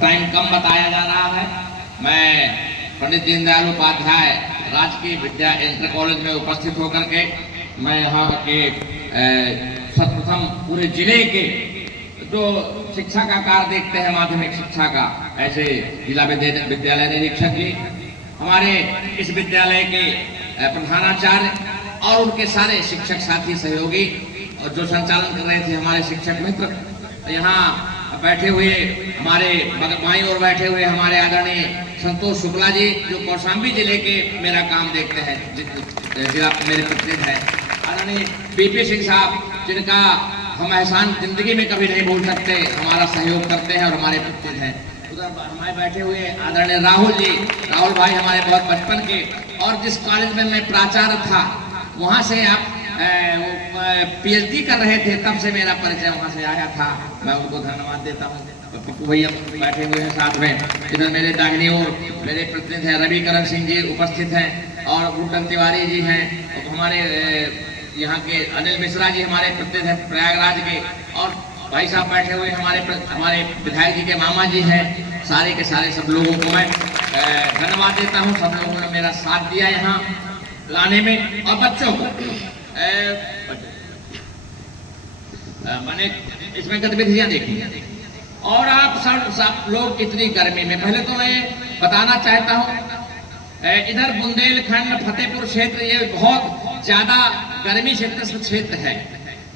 Time कम बताया जा रहा है। मैं पंडित दीनदयाल उपाध्याय राजकीय विद्या इंटर कॉलेज में उपस्थित होकर के मैं यहाँ के सर्वप्रथम पूरे जिले के जो शिक्षा का कार्य देखते हैं माध्यमिक शिक्षा का, ऐसे जिला विद्यालय निरीक्षक जी, हमारे इस विद्यालय के प्रधानाचार्य और उनके सारे शिक्षक साथी सहयोगी और जो संचालन कर रहे थे हमारे शिक्षक मित्र, यहाँ बैठे हुए हमारे बाई और बैठे हुए हमारे आदरणीय संतोष शुक्ला जी जो कौशाम्बी जिले के मेरा काम देखते हैं, जिला मेरे प्रतिनिधि है, आदरणीय बीपी सिंह साहब जिनका हम एहसान जिंदगी में कभी नहीं भूल सकते, हमारा सहयोग करते हैं और हमारे प्रतिनिधि हैं। उधर हमारे बैठे हुए आदरणीय राहुल जी, राहुल भाई हमारे बहुत बचपन के, और जिस कॉलेज में मैं प्राचार्य था वहाँ से आप पीएचडी कर रहे थे, तब से मेरा परिचय वहाँ से आया था। मैं उनको धन्यवाद देता हूँ। पप्पू भैया बैठे हुए हैं साथ में, इधर मेरे दाहिनी ओर मेरे प्रतिनिधि हैं रविकरण सिंह जी उपस्थित हैं और गुड्डन तिवारी जी हैं, और हमारे यहाँ के अनिल मिश्रा जी हमारे प्रतिनिधि हैं प्रयागराज के, और भाई साहब बैठे हुए हमारे विधायक जी के मामा जी हैं। सारे के सारे सब लोगों को मैं धन्यवाद देता हूँ। सब लोगों ने मेरा साथ दिया यहाँ लाने में, और बच्चों को मैंने इसमें गतिविधियां देखी, और आप सब लोग इतनी गर्मी में, पहले तो मैं बताना चाहता हूँ इधर बुंदेलखंड फतेहपुर क्षेत्र ये बहुत ज्यादा गर्मी क्षेत्र है।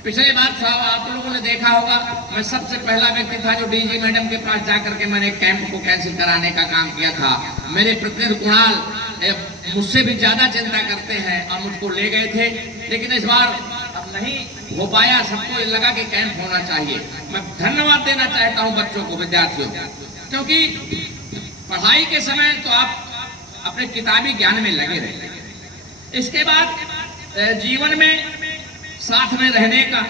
पिछले बार साहब आप लोगों ने देखा होगा, मैं सबसे पहला व्यक्ति था जो डीजी मैडम के पास जाकर के मैंने कैंप को कैंसिल कराने का काम किया था। मेरे प्रतिनिधि कुणाल मुझसे भी ज्यादा चिंता करते हैं और मुझको ले गए थे, लेकिन इस बार अब नहीं हो पाया। सबको लगा कि कैंप होना चाहिए। मैं धन्यवाद देना चाहता हूं बच्चों को, विद्यार्थियों को, क्योंकि पढ़ाई के समय तो आप अपने किताबी ज्ञान में लगे रहते, इसके बाद जीवन में साथ में रहने का,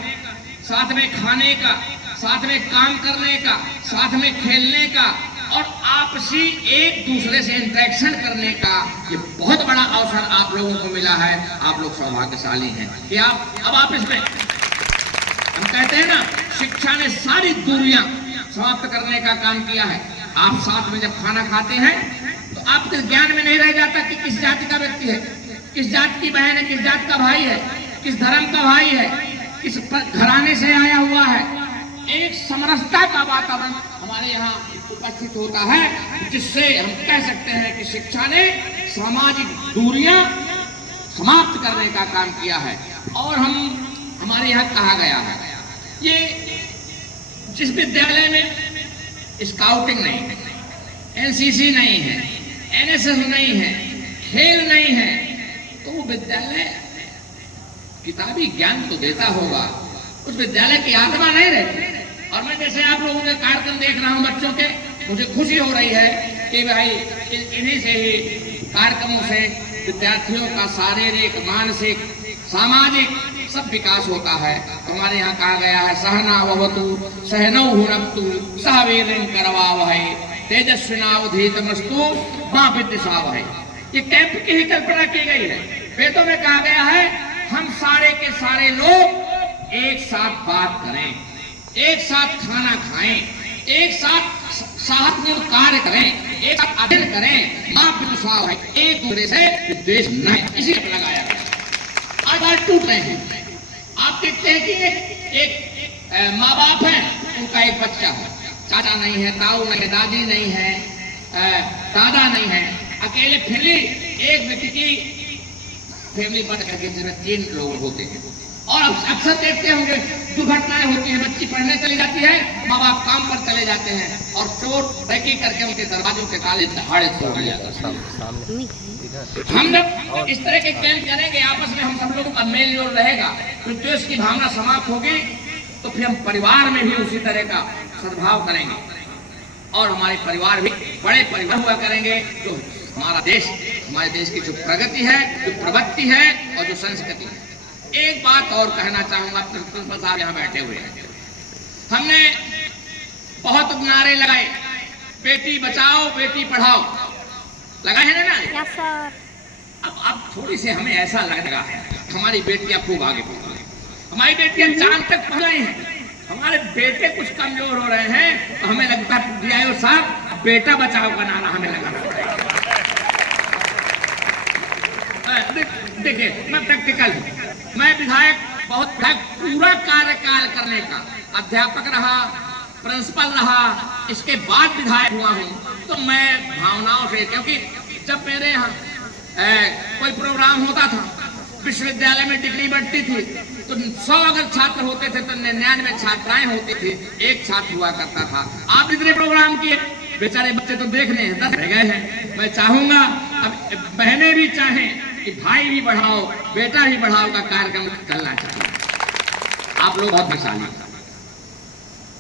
साथ में खाने का, साथ में काम करने का, साथ में खेलने का और आपसी एक दूसरे से इंटरेक्शन करने का ये बहुत बड़ा अवसर आप लोगों को मिला है। आप लोग सौभाग्यशाली हैं कि आप इसमें, हम कहते हैं ना, शिक्षा ने सारी दूरियां समाप्त करने का काम किया है। आप साथ में जब खाना खाते हैं तो आपके ज्ञान में नहीं रह जाता कि किस जाति का व्यक्ति है, किस जाति की बहन है, किस जाति का भाई है, किस धर्म का भाई है, किस घराने से आया हुआ है। एक समरसता का वातावरण हमारे यहाँ उपस्थित होता है, जिससे हम कह सकते हैं कि शिक्षा ने सामाजिक दूरियां समाप्त करने का काम किया है। और हमारे यहाँ कहा गया है, ये जिस विद्यालय में स्काउटिंग नहीं है, एनसीसी नहीं है, एनएसएस नहीं है, खेल नहीं है, तो वो विद्यालय किताबी ज्ञान तो देता होगा, उस विद्यालय की आत्मा नहीं रहती। और मैं जैसे आप लोगों के कार्यक्रम देख रहा हूं बच्चों के, मुझे खुशी हो रही है कि भाई इन्हीं से ही कार्यक्रमों से विद्यार्थियों का शारीरिक, मानसिक, सामाजिक सब विकास होता है। हमारे यहाँ कहा गया है, सहना ववतु सहनौ भुनक्तु सह वीर्यं करवावहै तेजस्विनावधीतमस्तु मा विद्विषावहै। ये कैंप की ही कल्पना की गई है। वेदों में कहा गया है, हम सारे के सारे लोग एक साथ बात करें, एक साथ खाना खाएं, एक साथ में कार्य करें, एक साथ अध्ययन करें, मां विद्विषाव है, एक दूसरे से द्वेष नहीं, इसी पर लगाया गया। आज टूट रहे हैं। आप देखते हैं कि एक माँ बाप है, उनका एक बच्चा है, चाचा नहीं है, ताऊ नहीं है, दादी नहीं है, दादा नहीं है, अकेले फैमिली, एक व्यक्ति की फैमिली बन करके जिसमें 3 लोग होते हैं। और अक्सर देखते होंगे दुर्घटनाएं होती हैं, बच्ची पढ़ने चली जाती है, माँ बाप काम पर चले जाते हैं और चोर बैकी करके उनके दरवाजों के ताले दहाड़े तोड़ जाते हैं। हम जब इस तरह के कैंप करेंगे, आपस में हम सब लोगों का मेल जोल रहेगा, फिर द्वेष की भावना समाप्त होगी, तो फिर हम परिवार में भी उसी तरह का सद्भाव करेंगे और हमारे परिवार भी बड़े परिवार हुआ करेंगे। जो हमारा देश, हमारे देश की जो प्रगति है, जो प्रवृत्ति है और जो संस्कृति है। एक बात और कहना चाहूंगा, प्रिंसिपल साहब यहाँ बैठे हुए हैं, हमने बहुत नारे लगाए, बेटी बचाओ बेटी पढ़ाओ, लगाए हैं ना? Yes sir. अब थोड़ी सी हमें ऐसा लग रहा है हमारी बेटियां खूब आगे बढ़ रही हैं, हमारी बेटियां चांद तक पहुंच गई हैं, हमारे बेटे कुछ कमजोर हो रहे हैं तो हमें लगता है डीआईओ साहब बेटा बचाओ का नारा हमें लगाना पड़ेगा। देखिए मैं प्रैक्टिकल हूं, मैं विधायक बहुत पूरा कार्यकाल करने का अध्यापक रहा, प्रिंसिपल रहा, इसके बाद विधायक हुआ हूं, तो मैं भावनाओं से, क्योंकि जब मेरे यहाँ कोई प्रोग्राम होता था, विश्वविद्यालय में डिग्री बढ़ती थी तो 100 अगर छात्र होते थे तो 99 छात्राएं होती थी, एक छात्र हुआ करता था। आप इतने प्रोग्राम किए, बेचारे बच्चे तो देखने हैं 10 रह गए हैं। मैं चाहूंगा अब बहनें भी चाहें कि भाई भी बढ़ाओ बेटा भी बढ़ाओ का कार्यक्रम चलना चाहिए। आप लोग बहुत भाग्यशाली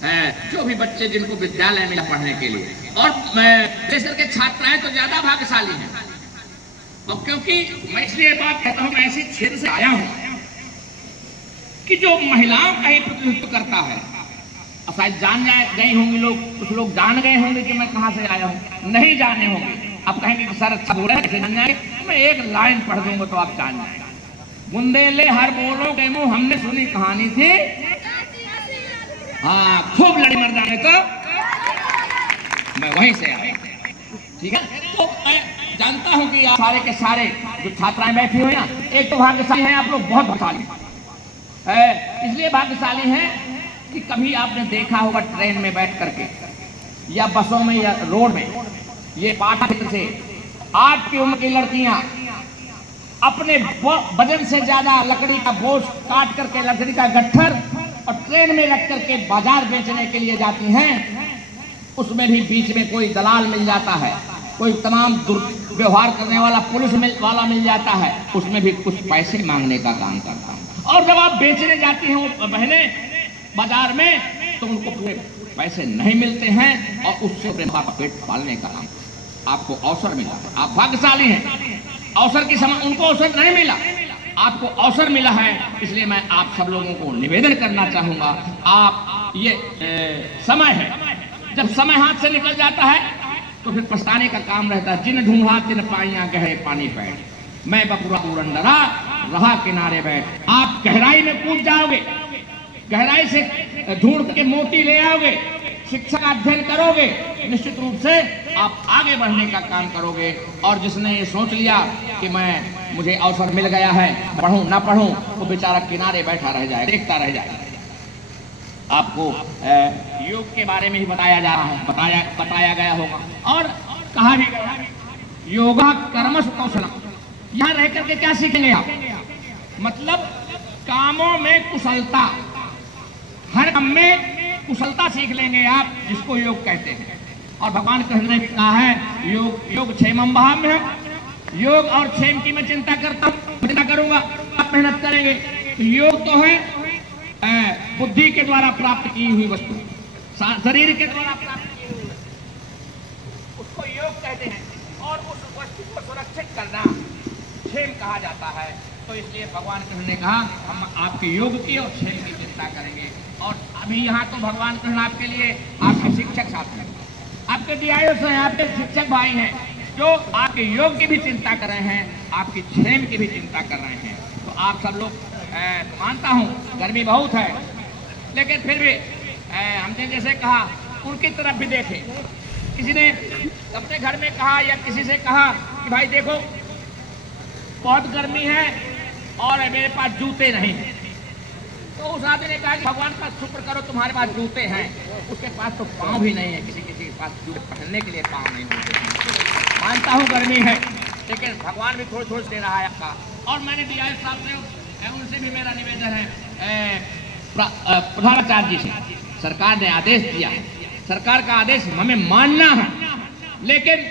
हैं, जो भी बच्चे जिनको विद्यालय मिला पढ़ने के लिए, और देश के छात्राएं तो ज्यादा भाग्यशाली हैं। और क्योंकि मैं इसलिए बात कहता हूं, मैं ऐसे क्षेत्र से आया हूं कि जो महिलाओं का ही प्रतिनिधित्व करता है। शायद जान गए होंगे लोग, कुछ लोग जान गए होंगे कि मैं कहां से आया हूं, नहीं जाने होंगे। अब कहेंगे कि सर अच्छा बोल रहे हैं, जान जाएंगे। मैं एक लाइन पढ़ दूंगा तो आप जान जाएंगे। बुंदेले हर बोलो के मुंह हमने सुनी कहानी थी, हाँ खूब लड़ी मर जाने तो मैं वहीं से आया। ठीक है, तो मैं जानता हूं कि आप सारे के सारे जो छात्राएं बैठी हुई ना, एक तो भाग्यशाली हैं आप लोग, बहुत भाग्यशाली है। इसलिए भाग्यशाली हैं कि कभी आपने देखा होगा ट्रेन में बैठ करके या बसों में या रोड में, ये पाठा क्षेत्र से 8 की उम्र की लड़कियां अपने वजन से ज्यादा लकड़ी का बोझ काट करके, लकड़ी का गट्ठर, और ट्रेन में रख करके बाजार बेचने के लिए जाती हैं। उसमें भी बीच में कोई दलाल मिल जाता है, कोई तमाम दुर्व्यवहार करने वाला पुलिस वाला मिल जाता है, उसमें भी कुछ पैसे मांगने का काम करता है। और जब आप बेचने जाती हैं वो बहनें बाजार में, तो उनको पूरे पैसे नहीं मिलते हैं और उससे अपने मां का पेट पालने का आपको अवसर मिला। आप भाग्यशाली हैं, अवसर की समय उनको अवसर नहीं मिला, आपको अवसर मिला है। इसलिए मैं आप सब लोगों को निवेदन करना चाहूंगा, आप ये समय है, जब समय हाथ से निकल जाता है तो फिर पछताने का काम रहता है। जिन ढूंढा तिन पाइयां गहरे पानी बैठ, मैं बपुरा पूरन डरा रहा किनारे बैठ। आप गहराई में कूद जाओगे, गहराई से ढूंढ के मोती ले आओगे, शिक्षा का अध्ययन करोगे, निश्चित रूप से आप आगे बढ़ने का काम करोगे। और जिसने ये सोच लिया कि मुझे अवसर मिल गया है, पढ़ूं ना पढ़ूं, वो बेचारा किनारे बैठा रह जाए, देखता रह जाए। आपको योग के बारे में ही बताया जा रहा है, बताया गया होगा और कहा भी गया, योगा कर्मसु कौशलम। यहाँ रह करके क्या सीखेंगे आप? मतलब कामों में कुशलता, हर काम में कुशलता सीख लेंगे आप, जिसको योग कहते हैं। और भगवान कृष्ण ने कहा है योग क्षेमम वहाम्यहम्, योग और क्षेम की मैं चिंता करता हूँ, चिंता करूंगा, आप मेहनत करेंगे। योग तो है बुद्धि के द्वारा प्राप्त की हुई वस्तु, शरीर के द्वारा प्राप्त की हुई वस्तु, उसको योग कहते हैं। और उस वस्तु को सुरक्षित करना क्षेम कहा जाता है। तो इसलिए भगवान कृष्ण ने कहा हम आपके योग की और क्षेम की चिंता करेंगे। और अभी यहाँ तो भगवान कृष्ण आपके लिए आपके शिक्षक साथ हैं, आपके डीआईओ हैं, आपके शिक्षक भाई हैं, जो आपके योग की भी चिंता कर रहे हैं, आपकी क्षेम की भी चिंता कर रहे हैं। तो आप सब लोग मानता हूँ गर्मी बहुत है, लेकिन फिर भी हमने जैसे कहा उनकी तरफ भी देखें। किसी ने अपने घर में कहा या किसी से कहा कि भाई देखो बहुत गर्मी है और मेरे पास जूते नहीं हैं, तो उस आदमी ने कहा कि भगवान का शुक्र करो तुम्हारे पास जूते हैं, उसके पास तो पाँव भी नहीं है, किसी के पास जूते पहनने के लिए पाँव नहीं होते। मानता हूँ गर्मी है, लेकिन भगवान भी थोड़ी थोड़ी दे रहा है आपका। और मैंने डीआईओ साहब से, उनसे भी मेरा निवेदन है, प्रधानाचार्य जी से, सरकार ने आदेश दिया, सरकार का आदेश हमें मानना है, लेकिन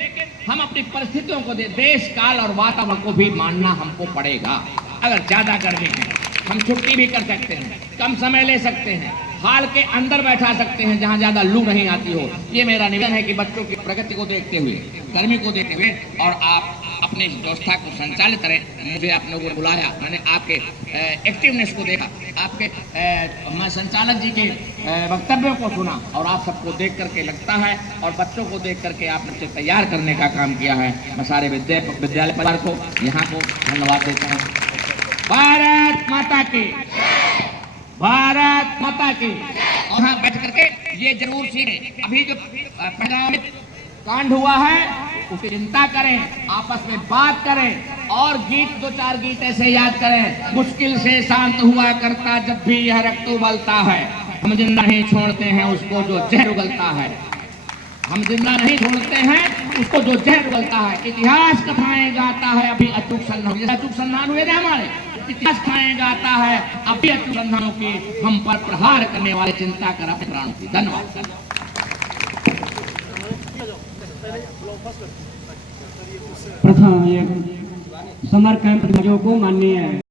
हम अपनी परिस्थितियों को देश काल और वातावरण को भी मानना हमको पड़ेगा। अगर ज्यादा गर्मी है हम छुट्टी भी कर सकते हैं, कम समय ले सकते हैं, हाल के अंदर बैठा सकते हैं जहां ज्यादा लू नहीं आती हो। ये मेरा निवेदन है कि बच्चों की प्रगति को देखते हुए, गर्मी को देखते हुए, और आप अपनी व्यवस्था को संचालित करें। मुझे आप लोगों ने बुलाया, मैंने आपके एक्टिवनेस को देखा, आपके मैं संचालक जी के वक्तव्यों को सुना, और आप सबको देख करके लगता है, और बच्चों को देख करके आपने से तैयार करने का काम किया है। मैं सारे विद्यालय परिवार को यहाँ को धन्यवाद देता हूँ। भारत माता की, भारत माता की। और यहाँ बैठ करके ये जरूर सीखें। अभी जो पहला कांड हुआ है उसकी चिंता करें, आपस में बात करें और गीत 2-4 गीत ऐसे याद करें। मुश्किल से शांत हुआ करता जब भी यह रक्त उबलता है, हम जिंदा नहीं छोड़ते हैं उसको जो जहर उगलता है। हम जिंदा नहीं छोड़ते हैं उसको जो जहर उगलता है। इतिहास कथाएं गाता है अभी अचूक संधान, जैसे अचूक संधान हुए थे हमारे, इतिहास कथाएं गाता है अभी अचूक संधानों की हम पर प्रहार करने वाले चिंता कर अपने प्राणों की। धन्यवाद। प्रथम ये समर कैंप को माननीय